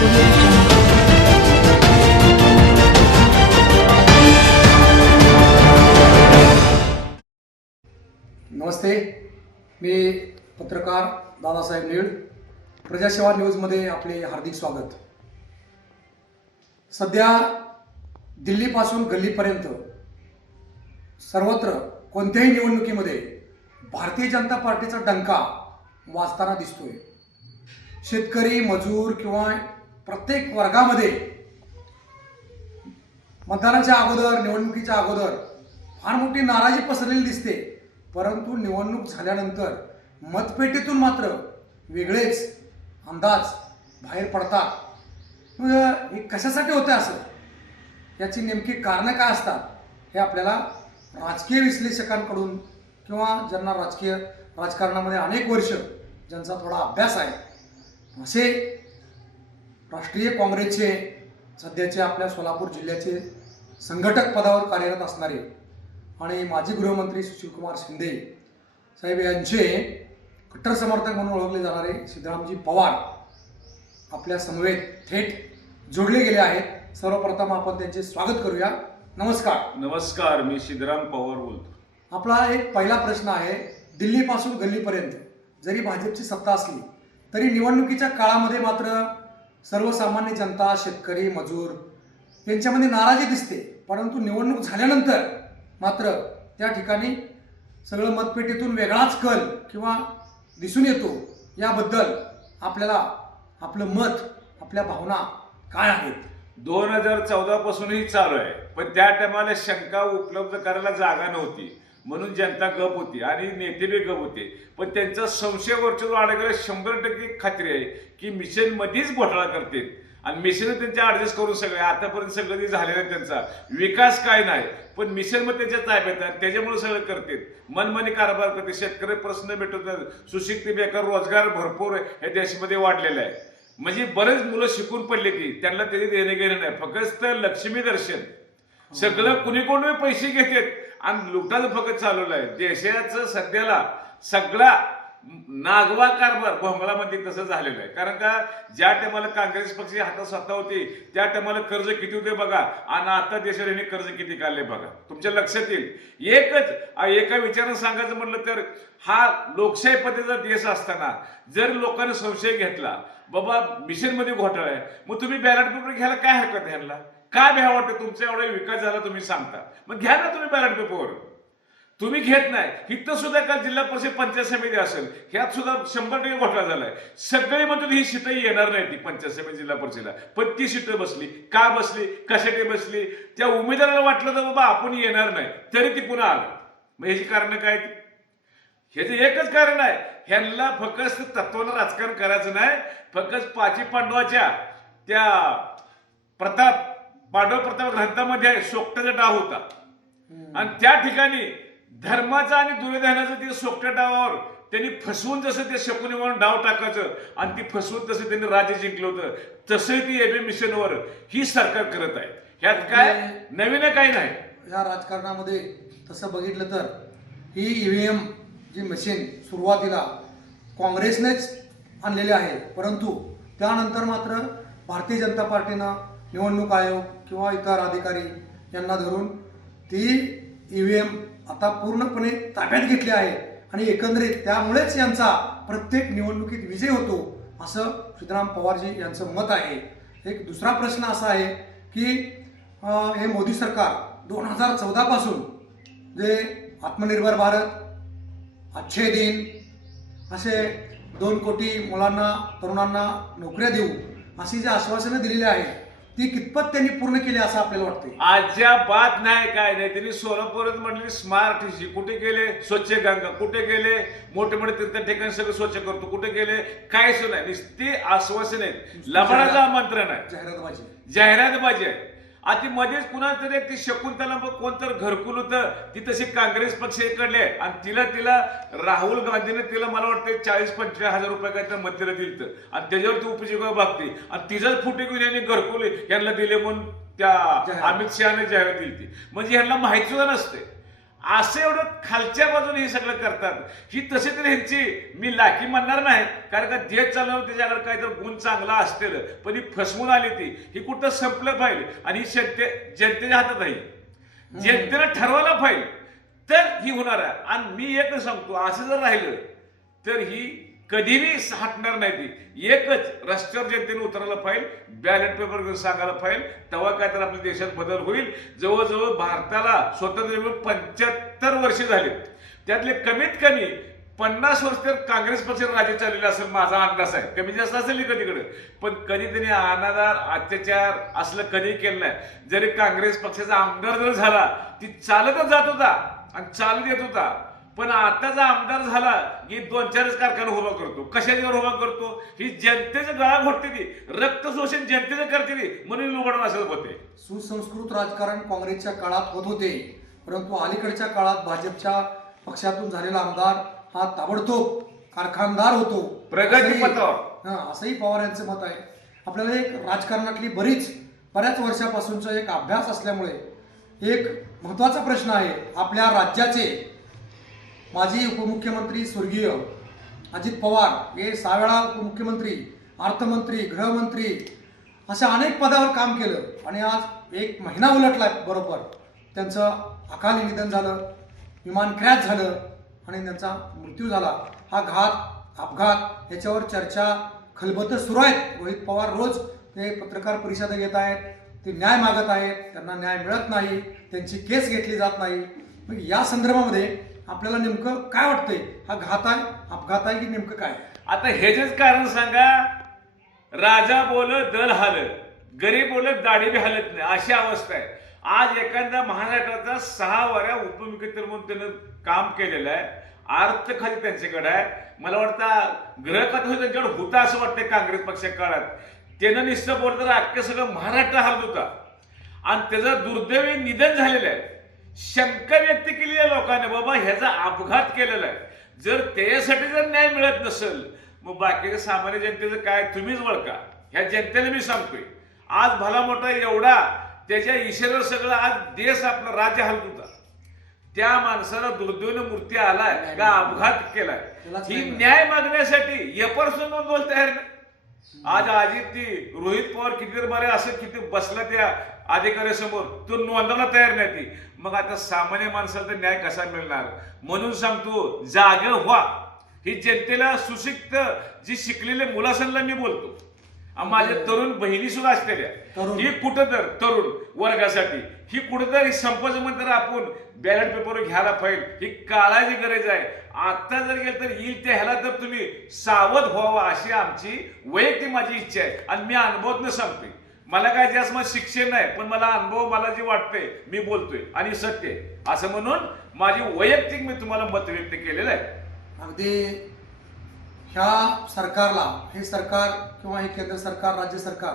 नमस्ते, मी पत्रकार दादासाहेब नीळ. प्रजासेवा न्यूजमध्ये आपले हार्दिक स्वागत. सध्या दिल्लीपासून गल्लीपर्यंत सर्वत्र कोणत्याही निवडणुकीमध्ये भारतीय जनता पार्टीचा डंका वाजताना दिसतोय. शेतकरी, मजूर किंवा प्रत्येक वर्गामध्ये मतदानाच्या अगोदर, निवडणुकीच्या अगोदर फार मोठी नाराजी पसरलेली दिसते. परंतु निवडणूक झाल्यानंतर मतपेटीतून मात्र वेगळेच अंदाज बाहेर पडतात. मग हे कशासाठी होतं असं, याची नेमकी कारणं काय असतात हे आपल्याला राजकीय विश्लेषकांकडून किंवा ज्यांना राजकारणामध्ये अनेक वर्ष ज्यांचा थोडा अभ्यास आहे असे राष्ट्रीय काँग्रेसचे सध्याचे आपल्या सोलापूर जिल्ह्याचे संघटक पदावर कार्यरत असणारे आणि माजी गृहमंत्री सुशीलकुमार शिंदे साहेब यांचे कट्टर समर्थक म्हणून ओळखले जाणारे सिद्धरामजी पवार आपल्या समवेत थेट जोडले गेले आहेत. सर्वप्रथम आपण त्यांचे स्वागत करूया. नमस्कार. नमस्कार, मी सिद्धराम पवार बोलतो. आपला एक पहिला प्रश्न आहे. दिल्लीपासून गल्लीपर्यंत जरी भाजपची सत्ता असली तरी निवडणुकीच्या काळामध्ये मात्र सर्वसामान्य जनता, शेतकरी, मजूर यांच्यामध्ये नाराजी दिसते. परंतु निवडणूक झाल्यानंतर मात्र त्या ठिकाणी सगळं मतपेटीतून वेगळाच कल किंवा दिसून येतो. याबद्दल आपल्याला आपलं मत, आपल्या भावना काय आहेत? 2014 पासूनही चालू आहे, पण त्या टायमाला शंका उपलब्ध करायला जागा नव्हती म्हणून जनता गप होती आणि नेते बी गप होते. पण त्यांचा संशय वरचून आढळलेला 100% खात्री आहे की मिशन मध्येच घोटाळा करते आणि मिशन त्यांच्या ऍडजस्ट करून सगळे आतापर्यंत सगळं झालेलं त्यांचा विकास काय नाही, पण मिशन मध्ये त्यांच्या ताब्यात आहे, त्याच्यामुळे सगळं करते, मनमानी कारभार करते, शेतकरी प्रश्न भेटवतात, सुशिक्षित बेकार, रोजगार भरपूर या देशामध्ये वाढलेला आहे. म्हणजे बरेच मुलं शिकून पडले ती, त्यांना त्याचे देणे घेणे नाही, फक्त लक्ष्मी दर्शन सगळं कुणी कोणी पैसे घेतात आणि लुटाचं फक्त चालवलं आहे. देशाचं सध्याला सगळा नागवा कारभार भोंगळामध्ये तसं झालेलं आहे. कारण का ज्या टायमाला काँग्रेस पक्षाची हातात सत्ता होती त्या टायमाला कर्ज किती होते बघा आणि आता देशावर कर्ज किती काढले बघा, तुमच्या लक्षात येईल. एका विचारानं सांगायचं म्हटलं तर हा लोकशाही पद्धतीचा देश असताना जर लोकांनी संशय घेतला बाबा मिशन मध्ये घोटाळा आहे, मग तुम्ही बॅलेट पेपर घ्यायला काय हरकत आहे? ह्यांना काय भ्या वाटतं? तुमचा एवढा विकास झाला तुम्ही सांगता, मग घ्या ना तुम्ही बॅलेट पेपर. तुम्ही घेत नाही. इथं सुद्धा काल जिल्हा परिषद पंचायत समिती असेल, ह्यात सुद्धा 100% घोटाळा झालाय. सगळे म्हणतो ही सीटही येणार नाही ती पंचायत समिती जिल्हा परिषदेला, पण ती सीट बसली. का बसली? कशासाठी बसली? त्या उमेदवाराला वाटलं तर बाबा आपण येणार नाही, तरी ती पुन्हा आलं. मग ह्याची कारण काय? ह्याचं एकच कारण आहे, ह्यांना फक्त तत्वानं राजकारण करायचं नाही. फक्त पाची पांडवाच्या त्या पांडव प्रताप ग्रंथामध्ये सोकट्याचा डाव होता आणि त्या ठिकाणी धर्माचा आणि दुर्योधनाचं ते सोकट्या डावावर त्यांनी फसवून जसं ते शकुनी म्हणून डाव टाकायचं आणि ती फसवून तसं त्यांनी राज्य जिंकलं होतं, तसंही ती एबी मिशनवर ही सरकार करत आहे. ह्यात काय नवीन काही नाही. या राजकारणामध्ये तसं बघितलं तर ही ईव्हीएम जी मशीन सुरुवातीला काँग्रेसनेच आणलेली आहे, परंतु त्यानंतर मात्र भारतीय जनता पार्टीनं निवडणूक आयोग किंवा इतर अधिकारी यांना धरून ती ईव्हीएम आता पूर्णपणे ताब्यात घेतली आहे आणि एकंदरीत त्यामुळेच यांचा प्रत्येक निवडणुकीत विजय होतो असं सिद्धराम पवारजी यांचं मत आहे. एक दुसरा प्रश्न असा आहे की हे मोदी सरकार 2014 पासून जे आत्मनिर्भर भारत, अच्छे दिन असे 2 कोटी मुलांना, तरुणांना नोकऱ्या देऊ अशी जी आश्वासनं दिलेली आहेत ती कितपत त्यांनी पूर्ण केली असं आपल्याला वाटते? अजिबात नाही, काय नाही. त्यांनी सोलापूरच म्हटली स्मार्ट सिटी, कुठे गेले? स्वच्छ गंगा कुठे गेले? मोठे मोठे तीर्थ ठिकाणी सगळं स्वच्छ करतो, कुठे गेले? काहीच नाही. नुसते आश्वासन आहेत, लबाडाचं आमंत्रण आहे, जाहिरातबाजी आहे. आता मध्येच कुणा तरी ती शकुंतला कोणतर घरकुल होतं, ती तशी काँग्रेस पक्षाकडले आणि तिला राहुल गांधीने तिला मला वाटतं 40-50 हजार रुपये काय तर मध्यला दिलं आणि त्याच्यावर ती उपजीविका बघते आणि तिचाच फुटे घेऊन यांनी घरकुल यांना दिले म्हणून त्या अमित शहाने जाहिरात दिली. म्हणजे यांना माहिती सुद्धा नसते. असं एवढं खालच्या बाजूने हे सगळं करतात. ही तशी तर ह्यांची मी लाकी म्हणणार नाही, कारण का देश चालवलं त्याच्याकडे काहीतरी गुण चांगला असतील, पण ही फसवून आली ती. ही कुठं संपलं पाहिजे आणि ही जनतेच्या हातात आहे. जनतेनं ठरवायला पाहिजे तर ही होणार आहे. आणि मी एकच सांगतो, असं जर राहिलं तर ही कधीही हटणार नाही. ती एकच रस्त्यावर जनतेने उतरायला पाहिजे, बॅलेट पेपर घेऊन सांगायला पाहिजे, तेव्हा काय तर आपल्या देशात बदल होईल. जवळजवळ भारताला स्वातंत्र्य मिळून 75 वर्षे झाले, त्यातले कमीत कमी 50 वर्ष तर काँग्रेस पक्ष राज्य चाललेलं असेल, माझा अंदाज आहे. कमी जास्त असेल कधीकडे, पण कधी त्यांनी अनाचार अत्याचार असलं कधी केलं नाही. जरी काँग्रेस पक्षाचा आमदार जर झाला, ती चालतच जात होता आणि चालत येत होता. पण आताचा आमदार झाला की 2-4 कारखाना उभा करतो. कशाच्यावर उभा करतो? ही जनतेचं गळा घोटते, ती रक्त शोषण जनतेचं करते ती, म्हणून लुबाडून असं होते. सुसंस्कृत राजकारण काँग्रेसच्या काळात होत होते, परंतु अलीकडच्या काळात भाजपच्या पक्षातून झालेला आमदार हा ताबडतोब कारखानदार होतो, असंही पवार यांचं मत आहे. आपल्याला एक राजकारणातली बऱ्याच वर्षापासूनचा एक अभ्यास असल्यामुळे एक महत्त्वाचा प्रश्न आहे. आपल्या राज्याचे माजी उपमुख्यमंत्री स्वर्गीय अजित पवार हे 6 वेळा उपमुख्यमंत्री, अर्थमंत्री, गृहमंत्री अशा अनेक पदावर काम केलं आणि आज 1 महिना उलटलाय बरोबर त्यांचं अकाली निधन झालं, विमान क्रॅश झालं आणि त्यांचा मृत्यू झाला. हा अपघात याच्यावर चर्चा खलबतं सुरू आहेत. रोहित पवार रोज ते पत्रकार परिषदा घेत आहेत, ते न्याय मागत आहेत, त्यांना न्याय मिळत नाही, त्यांची केस घेतली जात नाही. मग या संदर्भामध्ये आपल्याला नेमकं काय वाटतंय? हा घात आहे, अपघात आहे की नेमकं काय? आता ह्याचेच कारण सांगा. राजा बोल दल हालत, गरीब बोल दाढी बी हालत नाही, अशी अवस्था आहे. आज एखाद्या महाराष्ट्राचा 6 वाऱ्या उपमुख्यमंत्री म्हणून त्यानं काम केलेलं आहे. अर्थ खाली त्यांच्याकडे आहे. मला वाटतं गृह खातं त्यांच्याकडे होतं असं वाटतंय काँग्रेस पक्षाच्या काळात. त्यानं नुसतं बोलतं तर अख्खं सगळं महाराष्ट्र हालत होता आणि त्याचं दुर्दैवी निधन झालेलं आहे. शंका व्यक्त केली आहे लोकांनी, बाबा ह्याचा अपघात केलेला आहे. जर त्यासाठी जर न्याय मिळत नसेल, मग बाकीच्या सामान्य जनतेचं काय तुम्हीच ओळखा. ह्या जनतेला मी सांगतोय, आज भला मोठा एवढा त्याच्या इशाऱ्यावर सगळं आज देश आपला राज्य हलत होता. त्या माणसाला दुर्दैवाने मृत्यू आलाय का अपघात केलाय, ही न्याय मागण्यासाठी एपर्सन बोल तयार नाही. आज अजित ती रोहित पवार किती बरे असं किती बसला त्या अधिकाऱ्यासमोर, तो नोंदवला तयार नाही ती. मग आता सामान्य माणसाला तर न्याय कसा मिळणार? म्हणून सांगतो, जागे व्हा. ही जनतेला सुशिक्त जी शिकलेले मुलासनला मी बोलतो, माझ्या तरुण बहिणी सुद्धा असलेल्या, ही कुठं तर तरुण वर्गासाठी ही कुठंतरी संपाचं म्हणतात आपण बॅलेट पेपर घ्यायला पाहिजे, ही काळाची गरज आहे. आता जर गेलं तर येईल त्या ह्याला तर तुम्ही सावध व्हावं, अशी आमची वैयक्तिक माझी इच्छा आहे. आणि मी अनुभवातनं सांगतोय, मला काय जास्त मग शिक्षण नाही, पण मला अनुभव मला जे वाटतंय मी बोलतोय आणि सत्य असं म्हणून माझी वैयक्तिक मी तुम्हाला मत व्यक्त केलेलं आहे. अगदी ह्या सरकारला, हे सरकार किंवा हे केंद्र सरकार, राज्य सरकार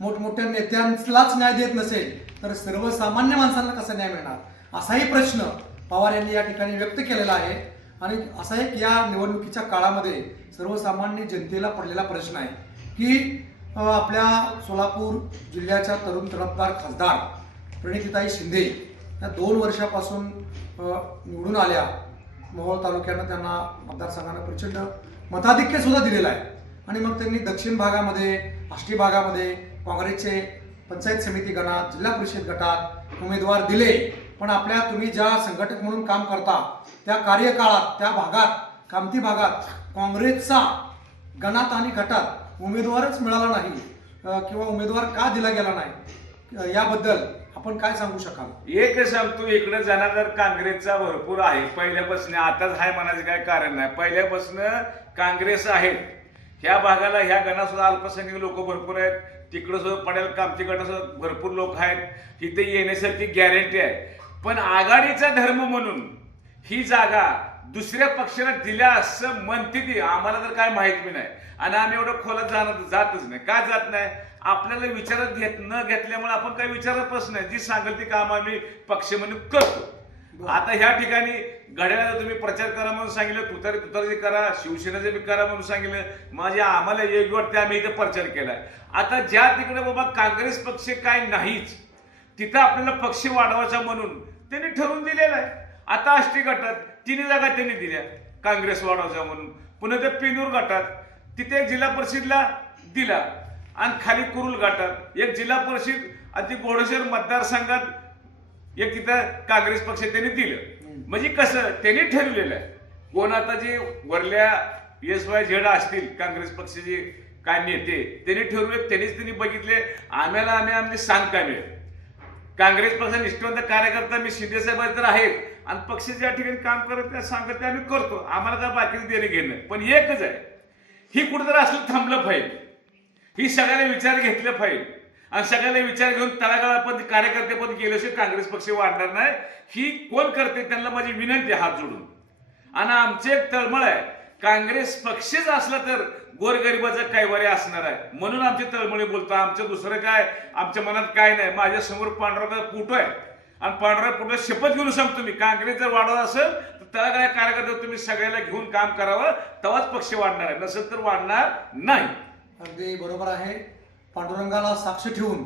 मोठमोठ्या नेत्यांनाच न्याय देत नसेल तर सर्वसामान्य माणसांना कसा न्याय मिळणार, असाही प्रश्न पवार यांनी या ठिकाणी व्यक्त केलेला आहे. आणि असा एक या निवडणुकीच्या काळामध्ये सर्वसामान्य जनतेला पडलेला प्रश्न आहे की आपल्या सोलापूर जिल्ह्याच्या तरुण तडफदार खासदार प्रणितीताई शिंदे या 2 वर्षापासून निवडून आल्या. मोहोळ तालुक्यानं त्यांना मतदारसंघानं प्रचंड मताधिक्य सुद्धा दिलेलं आहे. आणि मग त्यांनी दक्षिण भागामध्ये, आष्टी भागामध्ये काँग्रेसचे पंचायत समिती गणात, जिल्हा परिषद गटात उमेदवार दिले. पण तुम्ही ज्या संघटक म्हणून काम करता त्या कार्यकाळात, त्या भागात, कामती भागात काँग्रेसचा गणात आणि गटात उमेदवारच मिळाला नाही किंवा उमेदवार का दिला गेला नाही, याबद्दल आपण काय सांगू शकाल? एक सांगतो, इकडे जनाधार काँग्रेसचा भरपूर आहे पहिल्यापासून. आताच हाय म्हणायचं काय कारण नाही, पहिल्यापासून काँग्रेस आहे. ह्या भागाला, ह्या गणात सुद्धा अल्पसंख्याक लोक भरपूर आहेत. तिकडं सुद्धा पडेल कामती गटात सुद्धा भरपूर लोक आहेत. तिथे येण्यासाठी गॅरंटी आहे. पण आघाडीचा धर्म म्हणून ही जागा दुसऱ्या पक्षाला दिल्या असं म्हणते ती, आम्हाला तर काय माहित बी नाही. आणि आम्ही एवढं खोलात जातच नाही. का जात नाही? आपल्याला विचारात न घेतल्यामुळे आपण काही विचारत प्रश्न नाही. जी सांगेल ती काम आम्ही पक्ष म्हणून करतो. आता ह्या ठिकाणी घड्याळाचा तुम्ही प्रचार करा म्हणून सांगितलं, तुतारी करा, शिवसेनेचे बी करा म्हणून सांगितलं. माझे आम्हाला योग्य वाटते, आम्ही इथे प्रचार केलाय. आता ज्या तिकडे बाबा काँग्रेस पक्ष काय नाहीच, तिथं आपल्याला पक्ष वाढवायचा म्हणून त्यांनी ठरवून दिलेलं आहे. आता आष्टी गटात 3 जागा त्यांनी दिल्या काँग्रेस वाढवजा म्हणून. पुन्हा त्या पिनूर गटात तिथे एक जिल्हा परिषदला दिला आणि खाली कुरुल गटात एक जिल्हा परिषद आणि ती घोडेश्वर मतदारसंघात एक तिथं काँग्रेस पक्ष त्यांनी दिलं. म्हणजे कसं त्यांनी ठरवलेलं आहे. कोण आता जे वरल्या SY असतील काँग्रेस पक्षाचे काय नेते त्यांनी ठरवले, त्यांनी बघितले. आम्ही आमची सांग काय मिळेल. काँग्रेस पक्ष निष्ठावंत कार्यकर्ता मी शिंदे साहेब तर आहेत आणि पक्ष ज्या ठिकाणी काम करत त्या सांगत आम्ही करतो. आम्हाला काय बाकीचं देणं घेणं. पण एकच आहे, ही कुठेतरी असलं थांबलं पाहिजे. ही सगळ्यांना विचार घेतलं पाहिजे आणि सगळ्यांना विचार घेऊन तळागाळापर्यंत कार्यकर्तेपद गेल्याशिवाय काँग्रेस पक्ष वाढणार नाही. ही कोण करते त्यांना माझी विनंती हात जोडून. आणि आमचे एक तळमळ आहे, काँग्रेस पक्षच असला तर गोरगरिबाचा कैवारी असणार आहे. म्हणून आमचे तळमळी बोलतो. आमचं दुसरं काय आमच्या मनात काय नाही. माझ्या समोर पांडुरंगाचा फोटो आहे आणि पांडुरंगा फोटो शपथ घेऊन सांगतो मी, काँग्रेस जर वाढवत असेल तर तळागाळ्या कार्यकर्ते तुम्ही सगळ्याला घेऊन काम करावं, तेव्हाच पक्ष वाढणार आहे, नसेल तर वाढणार नाही. अगदी बरोबर आहे. पांडुरंगाला साक्ष ठेवून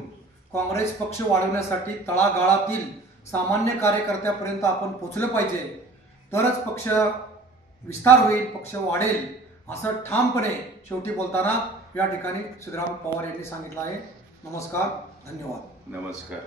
काँग्रेस पक्ष वाढवण्यासाठी तळागाळातील सामान्य कार्यकर्त्यापर्यंत आपण पोचलं पाहिजे, तरच पक्ष विस्तार होईल, पक्ष वाढेल, असं ठामपणे शेवटी बोलताना या ठिकाणी सिद्धराम पवार यांनी सांगितलं आहे. नमस्कार, धन्यवाद. नमस्कार.